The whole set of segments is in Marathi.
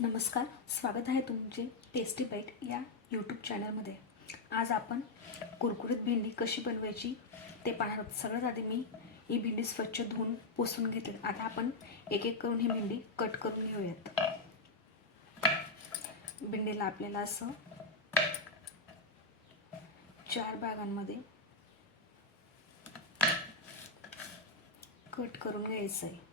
नमस्कार, स्वागत आहे तुमचे टेस्टी बाईट या यूट्यूब चॅनलमध्ये। आज आपण कुरकुरीत भेंडी कशी बनवायची ते पाहणार आहोत। सगळ्यात आधी मी ही भेंडी स्वच्छ धुवून पुसून घेतली। आता आपण एक एक करून ही भेंडी कट करून घेऊयात। भेंडीला आपल्याला असं 4 भागांमध्ये कट करून घ्यायचं आहे।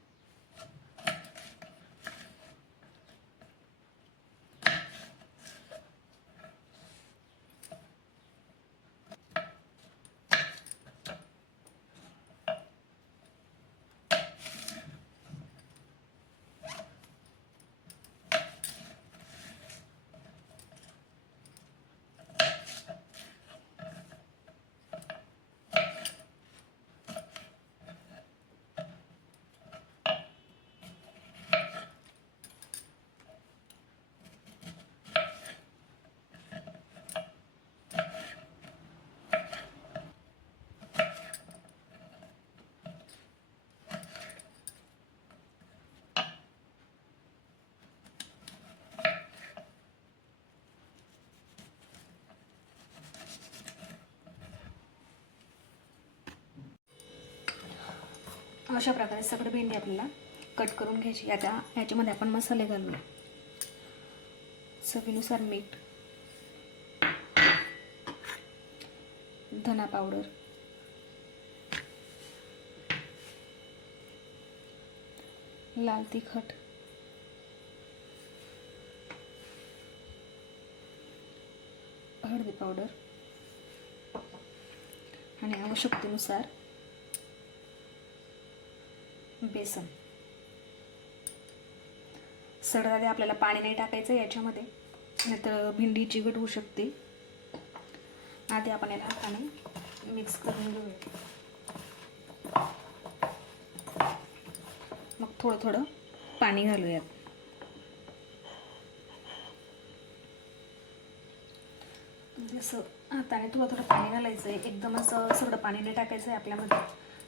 अशा प्रकारे सगळी भेंडी आपल्याला कट करून घ्यायची। आता याच्यामध्ये आपण मसाले घालूया। चवीनुसार मीठ, धना पावडर, लाल तिखट, हळदी पावडर आणि आवश्यकतेनुसार बेसन। सडा आपल्याला पाणी नाही टाकायचं याच्यामध्ये, नाहीतर भेंडी चिकट होऊ शकते। आधी आपण याला हाताने मिक्स करून घेऊया। मग थोडं थोडं पाणी घालूयात। जसं हाताने थोडं थोडं पाणी घालायचं आहे, एकदम असं सगळं पाणी नाही टाकायचं आहे आपल्यामध्ये।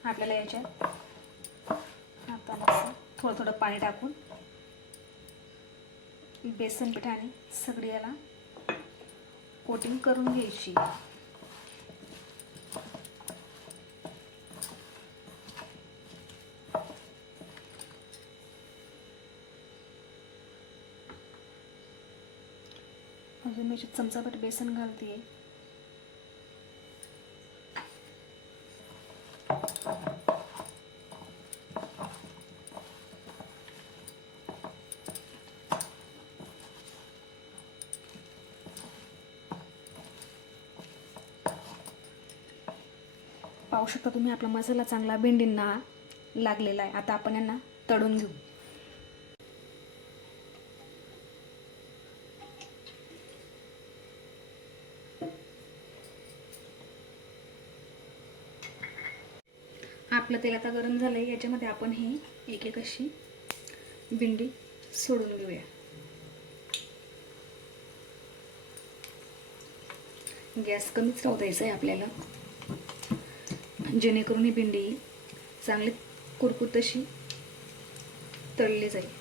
आपल्याला याच्यात हाताने असं थोडं थोडं पाणी टाकून बेसन पिठाने सगळी याला कोटिंग करून घ्यायची। अजून मी चमचाभर बेसन घालते। पाहू शकता तुम्ही आपला मसाला चांगला भेंडींना लागलेला आहे। आता आपण यांना तळून घेऊ। आपलं तेल आता गरम झालंय, याच्यामध्ये आपण ही एक एक अशी भेंडी सोडून घेऊया। गॅस कमीच राहू द्यायचा आहे आपल्याला, जेणेकरून ही भेंडी चांगली कुरकुरीत अशी तळली जाईल।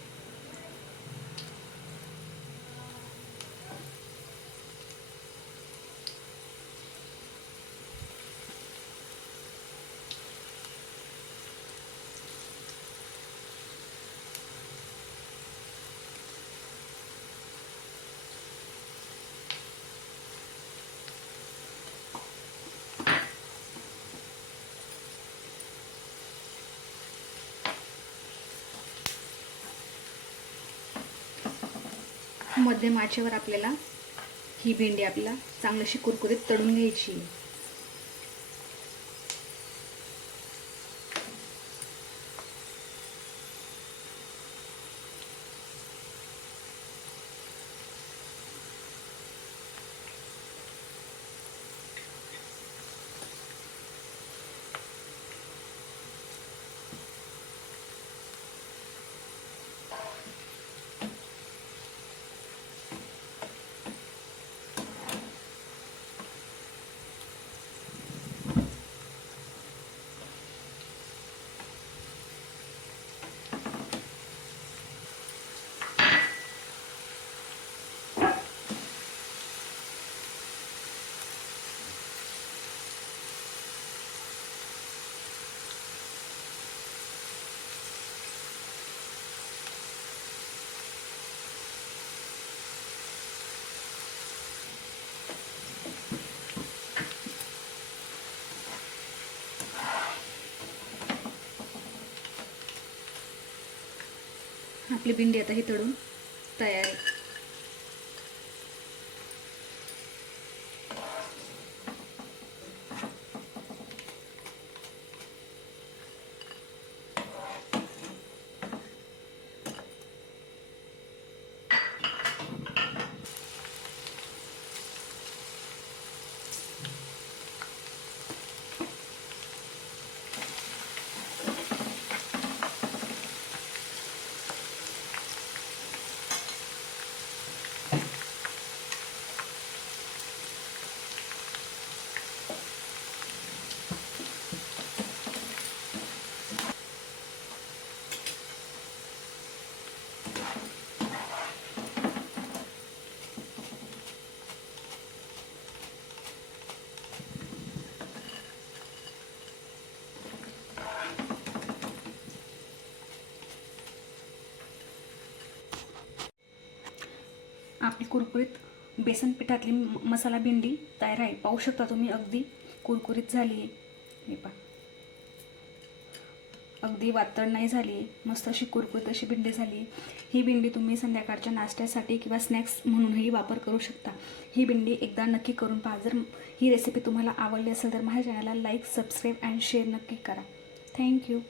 मध्यम आचेवर आपल्याला ही भेंडी आपल्याला चांगलीशी कुरकुरीत तळून घ्यायची। आपली भेंडी आता ही तळून तयार आहे. आपली कुरकुरीत बेसन पिठातली मसाला भेंडी तयार आहे. पाहू शकता तुम्ही, अगदी कुरकुरीत झाली आहे. हे पहा, अगदी वातळ नाही झाली आहे, मस्त अशी कुरकुरीत अशी भेंडी झाली आहे. ही भेंडी तुम्ही संध्याकाळच्या नाश्त्यासाठी किंवा स्नॅक्स म्हणूनही वापर करू शकता. ही भेंडी एकदा नक्की करून पहा. जर ही रेसिपी तुम्हाला आवडली असेल तर माझ्या चॅनलला लाईक, सबस्क्राईब अँड शेअर नक्की करा. थँक्यू.